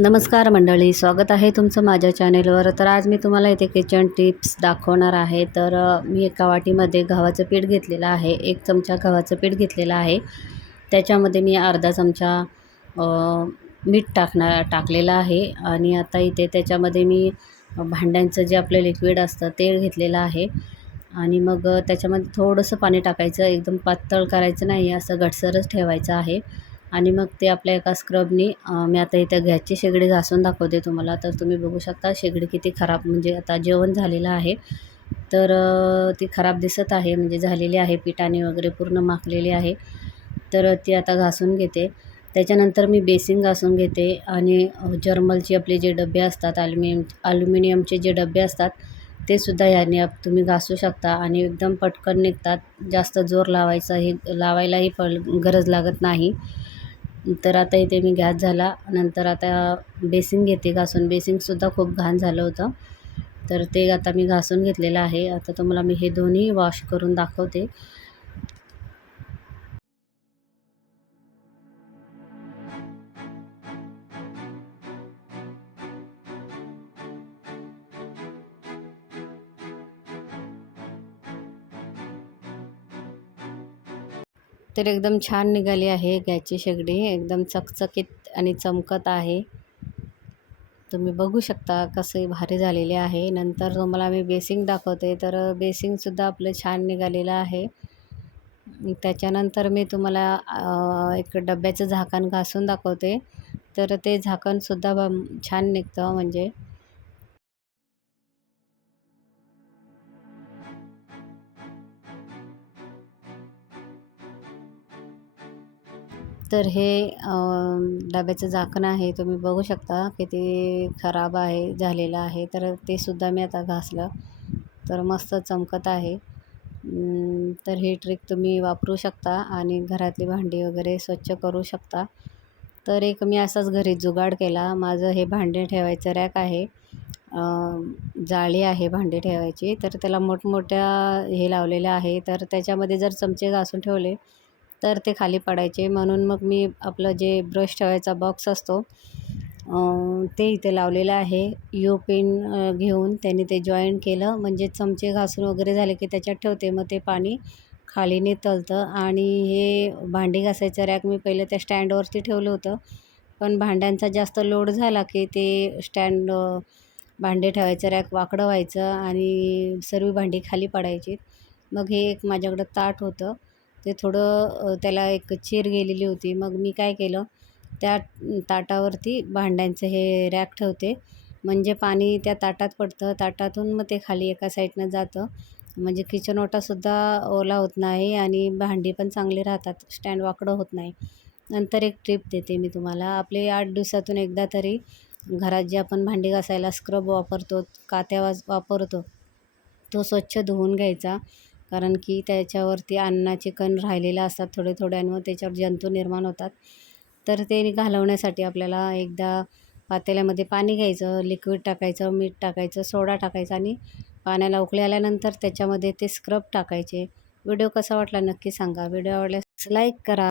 नमस्कार मंडळी, स्वागत आहे तुमचं माझ्या चॅनेलवर. तर आज मी तुम्हाला इथे किचन टिप्स दाखवणार आहे. तर मी एका वाटीमध्ये गव्हाचं पीठ घेतलेलं आहे. 1 चमचा गव्हाचं पीठ घेतलेलं आहे. त्याच्यामध्ये मी अर्धा चमचा अ, मीठ टाकलेलं आहे. आणि आता इथे त्याच्यामध्ये मी भांड्यांचं जे आपलं लिक्विड असतं ते घेतलेलं आहे. आणि मग त्याच्यामध्ये थोडंसं पाणी टाकायचं, एकदम पातळ करायचं नाही, असं घटसरच ठेवायचं आहे. आणि मग ते आपल्या एका स्क्रबनी मी आता इथं गॅसची शेगडी घासून दाखवते तुम्हाला. तर तुम्ही बघू शकता शेगडी किती खराब, म्हणजे आता जेवण झालेलं आहे. तर ती खराब दिसत आहे, म्हणजे झालेली आहे, पिठाने वगैरे पूर्ण माखलेली आहे. तर ती आता घासून घेते. त्याच्यानंतर मी बेसिन घासून घेते. आणि जर्मलचे आपले जे डबे असतात, ॲल्युमिनियमचे जे डबे असतात ते सुद्धा ह्याने तुम्ही घासू शकता आणि एकदम पटकन निघतात. जास्त जोर लावायलाही गरज लागत नाही. तर आता इथे मी गॅस झाला, नंतर आता बेसिन घेते घासून. बेसिनसुद्धा खूप घाण झालं होतं, तर ते आता मी घासून घेतलेलं आहे. आता तुम्हाला मी हे दोन्ही वॉश करून दाखवते. तर एकदम छान निघाली आहे गॅसची शेगडी, एकदम चकचकीत आणि चमकत आहे. तुम्ही बघू शकता कसे भारी झालेले आहे. नंतर तुम्हाला मी बेसिंग दाखवते. तर बेसिंगसुद्धा आपलं छान निघालेलं आहे. त्याच्यानंतर मी तुम्हाला एक डब्याचं झाकण घासून दाखवते. तर ते झाकणसुद्धा छान निघतं म्हणजे. तर हे डब्याचं झाकण आहे, तुम्ही बघू शकता किती खराब आहे, झालेलं आहे. तर ते सुद्धा मी आता घासलं, तर मस्त चमकत आहे. तर ही ट्रिक तुम्ही वापरू शकता आणि घरातली भांडी वगैरे स्वच्छ करू शकता. तर एक मी असाच घरी जुगाड केला. माझं हे भांडे ठेवायचं रॅक आहे, जाळी आहे भांडे ठेवायची. तर त्याला मोठमोठ्या हे लावलेलं आहे. तर त्याच्यामध्ये जर चमचे घासून ठेवले तर ते खाली पडायचे. म्हणून मग मी आपलं जे ब्रश ठेवायचा बॉक्स असतो ते इथे लावलेलं आहे. पिन घेऊन त्याने ते जॉईंट केलं, म्हणजे चमचे घासून वगैरे झाले की त्याच्यात ठेवते. मग ते पाणी खाली नितळतं. आणि हे भांडी घासायचं रॅक मी पहिलं त्या स्टँडवरती ठेवलं होतं, पण भांड्यांचा जास्त लोड झाला की ते भांडे ठेवायचं रॅक वाकडं व्हायचं आणि सर्व भांडी खाली पडायची. मग हे एक माझ्याकडं ताट होतं, ते थोडं त्याला एक चीर गेलेली होती. मग मी काय केलं, त्या ताटावरती भांड्यांचं हे रॅक ठेवते, म्हणजे पाणी त्या ताटात पडतं. ताटातून मग ते खाली एका साईडनं जातं, म्हणजे किचन ओटासुद्धा ओला होत नाही आणि भांडी पण चांगली राहतात, स्टँड वाकडं होत नाही. नंतर एक टिप देते मी तुम्हाला. आपले 8 दिवसातून एकदा तरी घरात जे आपण भांडी घासायला स्क्रब वापरतो, कात्या वापरतो, तो स्वच्छ धुवून घ्यायचा. कारण की त्याच्यावरती अन्नाचे कण राहिलेले असतात थोडे थोडे, आणि मग त्याच्यावर जंतू निर्माण होतात. तर ते घालवण्यासाठी आपल्याला एकदा पातेल्यामध्ये पाणी घ्यायचं, लिक्विड टाकायचं, मीठ टाकायचं, सोडा टाकायचा आणि पाण्याला उकळी आल्यानंतर त्याच्यामध्ये ते स्क्रब टाकायचे. व्हिडिओ कसा वाटला नक्की सांगा. व्हिडिओ आवडल्यास लाईक करा.